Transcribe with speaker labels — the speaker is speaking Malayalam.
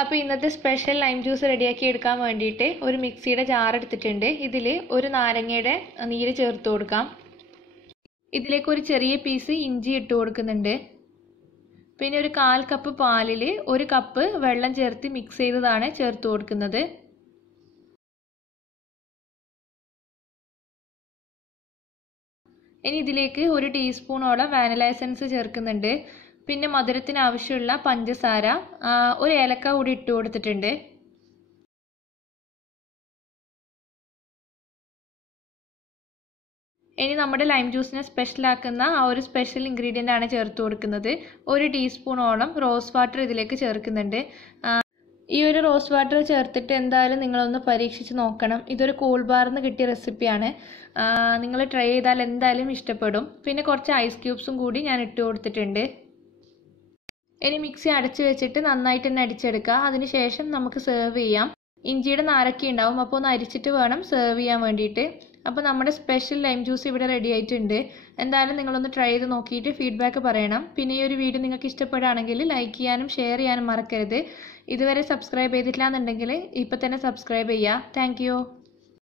Speaker 1: അപ്പോൾ ഇന്നത്തെ സ്പെഷ്യൽ ലൈം ജ്യൂസ് റെഡിയാക്കി എടുക്കാൻ വേണ്ടിയിട്ട് ഒരു മിക്സിയുടെ ജാർ എടുത്തിട്ടുണ്ട്. ഇതിൽ ഒരു നാരങ്ങയുടെ നീര് ചേർത്ത് കൊടുക്കാം. ഇതിലേക്ക് ഒരു ചെറിയ പീസ് ഇഞ്ചി ഇട്ട് കൊടുക്കുന്നുണ്ട്. പിന്നെ ഒരു കാൽ കപ്പ് പാലിൽ ഒരു കപ്പ് വെള്ളം ചേർത്ത് മിക്സ് ചെയ്തതാണ് ചേർത്ത് കൊടുക്കുന്നത്. ഇനി ഇതിലേക്ക് ഒരു ടീസ്പൂണോളം വാനില എസൻസ് ചേർക്കുന്നുണ്ട്. പിന്നെ മധുരത്തിന് ആവശ്യമുള്ള പഞ്ചസാര ഒരു ഏലക്ക കൂടി ഇട്ട് കൊടുത്തിട്ടുണ്ട്. ഇനി നമ്മുടെ ലൈം ജ്യൂസിനെ സ്പെഷ്യലാക്കുന്ന ആ ഒരു സ്പെഷ്യൽ ഇൻഗ്രീഡിയന്റ് ആണ് ചേർത്ത് കൊടുക്കുന്നത്. ഒരു ടീസ്പൂണോളം റോസ് വാട്ടർ ഇതിലേക്ക് ചേർക്കുന്നുണ്ട്. ഈ ഒരു റോസ് വാട്ടർ ചേർത്തിട്ട് എന്തായാലും നിങ്ങളൊന്ന് പരീക്ഷിച്ച് നോക്കണം. ഇതൊരു കൂൾ ബാറിന്ന് കിട്ടിയ റെസിപ്പിയാണ് നിങ്ങൾ ട്രൈ ചെയ്താൽ എന്തായാലും ഇഷ്ടപ്പെടും. പിന്നെ കുറച്ച് ഐസ് ക്യൂബ്സും കൂടി ഞാൻ ഇട്ട് കൊടുത്തിട്ടുണ്ട്. ഇനി മിക്സി അടച്ച് വെച്ചിട്ട് നന്നായിട്ട് തന്നെ അടിച്ചെടുക്കുക. അതിനുശേഷം നമുക്ക് സെർവ് ചെയ്യാം. ഇഞ്ചിയുടെ നാരൊക്കെ ഉണ്ടാവും. അപ്പോൾ ഒന്ന് അരിച്ചിട്ട് വേണം സെർവ് ചെയ്യാൻ വേണ്ടിയിട്ട്. അപ്പോൾ നമ്മുടെ സ്പെഷ്യൽ ലൈം ജ്യൂസ് ഇവിടെ റെഡി ആയിട്ടുണ്ട്. എന്തായാലും നിങ്ങളൊന്ന് ട്രൈ ചെയ്ത് നോക്കിയിട്ട് ഫീഡ്ബാക്ക് പറയണം. പിന്നെ ഈ ഒരു വീഡിയോ നിങ്ങൾക്ക് ഇഷ്ടപ്പെടുകയാണെങ്കിൽ ലൈക്ക് ചെയ്യാനും ഷെയർ ചെയ്യാനും മറക്കരുത്. ഇതുവരെ സബ്സ്ക്രൈബ് ചെയ്തിട്ടില്ല എന്നുണ്ടെങ്കിൽ ഇപ്പോൾ തന്നെ സബ്സ്ക്രൈബ് ചെയ്യുക. താങ്ക്